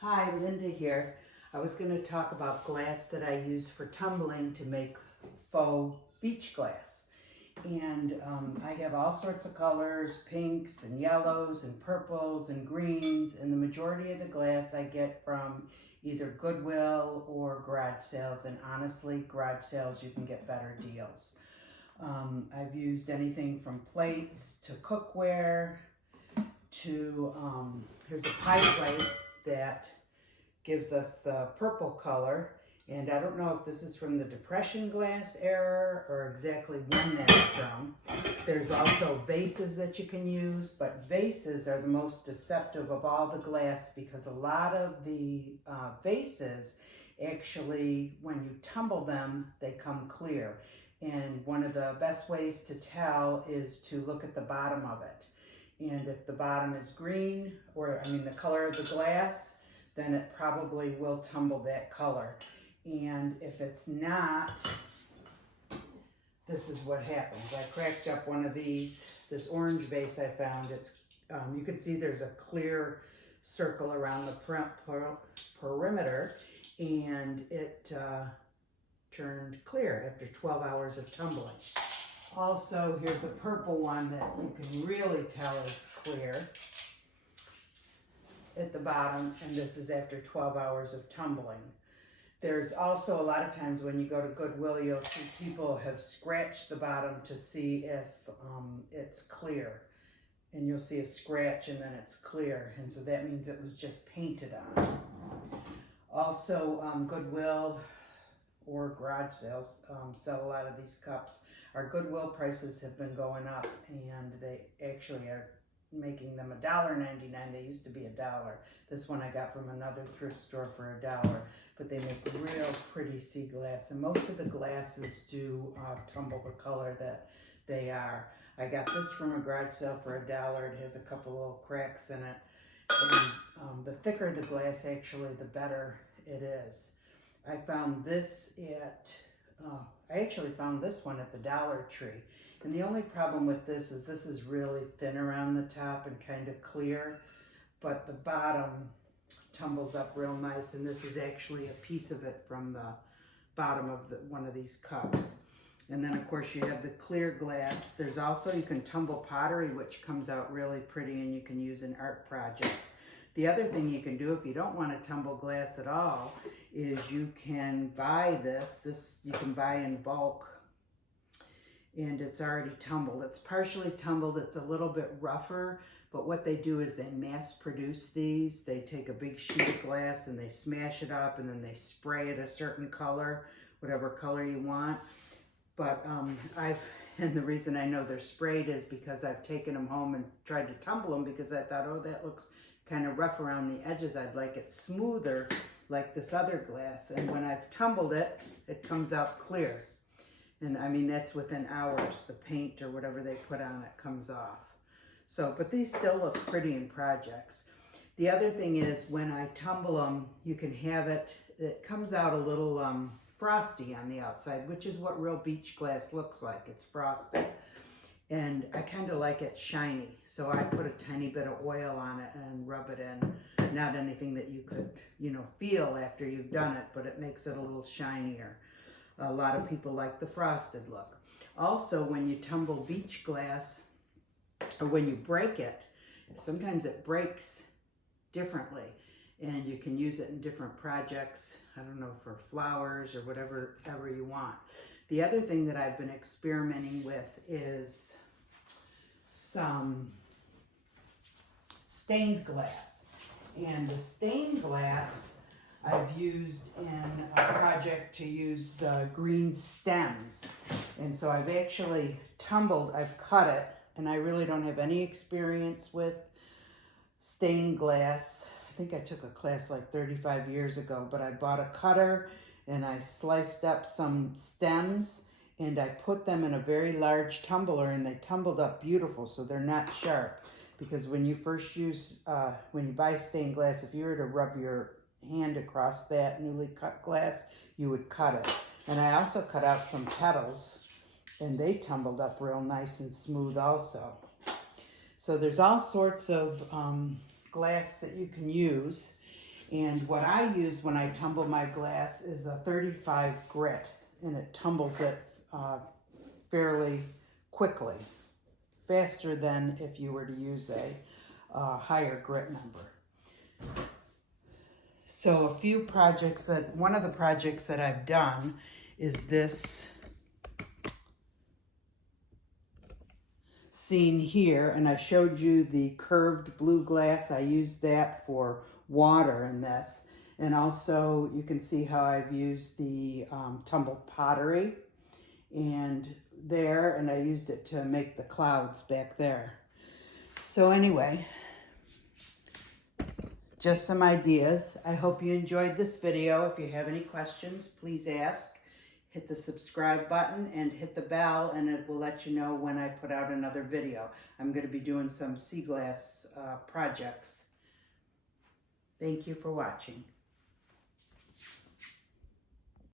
Hi, Linda here. I was going to talk about glass that I use for tumbling to make faux beach glass. And I have all sorts of colors, pinks and yellows and purples and greens, and the majority of the glass I get from either Goodwill or garage sales, and honestly, garage sales you can get better deals. I've used anything from plates to cookware to, here's a pie plate that gives us the purple color, and I don't know if this is from the Depression glass era or exactly when that's from. There's also vases that you can use, but vases are the most deceptive of all the glass because a lot of the vases actually, when you tumble them, they come clear. And one of the best ways to tell is to look at the bottom of it. And if the bottom is green, or the color of the glass, then it probably will tumble that color. And if it's not, this is what happens. I cracked up one of these, this orange vase I found. It's you can see there's a clear circle around the perimeter, and it turned clear after 12 hours of tumbling. Also, here's a purple one that you can really tell is clear at the bottom, and this is after 12 hours of tumbling. There's also a lot of times when you go to Goodwill, you'll see people have scratched the bottom to see if it's clear. And you'll see a scratch and then it's clear, and so that means it was just painted on. Also, Goodwill or garage sales sell a lot of these cups. Our Goodwill prices have been going up, and they actually are making them $1.99. They used to be $1. This one I got from another thrift store for $1, but they make real pretty sea glass, and most of the glasses do tumble the color that they are. I got this from a garage sale for $1. It has a couple little cracks in it, and the thicker the glass actually, the better it is. I found this at, I actually found this one at the Dollar Tree. And the only problem with this is really thin around the top and kind of clear, but the bottom tumbles up real nice, and this is actually a piece of it from the bottom of one of these cups. And then of course you have the clear glass. There's also, you can tumble pottery, which comes out really pretty and you can use in art projects. The other thing you can do if you don't want to tumble glass at all is you can buy this you can buy in bulk, and it's already tumbled. It's partially tumbled, it's a little bit rougher, but what they do is they mass produce these. They take a big sheet of glass and they smash it up, and then they spray it a certain color, whatever color you want. But and the reason I know they're sprayed is because I've taken them home and tried to tumble them because I thought, oh, that looks kind of rough around the edges. I'd like it smoother like this other glass. And when I've tumbled it, it comes out clear. And that's within hours. The paint or whatever they put on it comes off. So, but these still look pretty in projects. The other thing is when I tumble them, you can have it comes out a little frosty on the outside, which is what real beach glass looks like. It's frosted. And I kind of like it shiny, so I put a tiny bit of oil on it and rub it in. Not anything that you could, feel after you've done it, but it makes it a little shinier. A lot of people like the frosted look. Also, when you tumble beach glass, or when you break it, sometimes it breaks differently, and you can use it in different projects, I don't know, for flowers or whatever you want. The other thing that I've been experimenting with is some stained glass. And the stained glass I've used in a project to use the green stems. And so I've actually I've cut it, and I really don't have any experience with stained glass. I think I took a class like 35 years ago, but I bought a cutter and I sliced up some stems and I put them in a very large tumbler, and they tumbled up beautiful, so they're not sharp. Because when you first when you buy stained glass, if you were to rub your hand across that newly cut glass, you would cut it. And I also cut out some petals, and they tumbled up real nice and smooth also. So there's all sorts of glass that you can use. And what I use when I tumble my glass is a 35 grit, and it tumbles it fairly quickly, faster than if you were to use a higher grit number. So a few projects one of the projects that I've done is this scene here, and I showed you the curved blue glass. I used that for water in this, and also you can see how I've used the tumbled pottery and I used it to make the clouds back there. So anyway, just some ideas. I hope you enjoyed this video. If you have any questions, please ask. Hit the subscribe button and hit the bell, and it will let you know when I put out another video. I'm going to be doing some sea glass projects. Thank you for watching.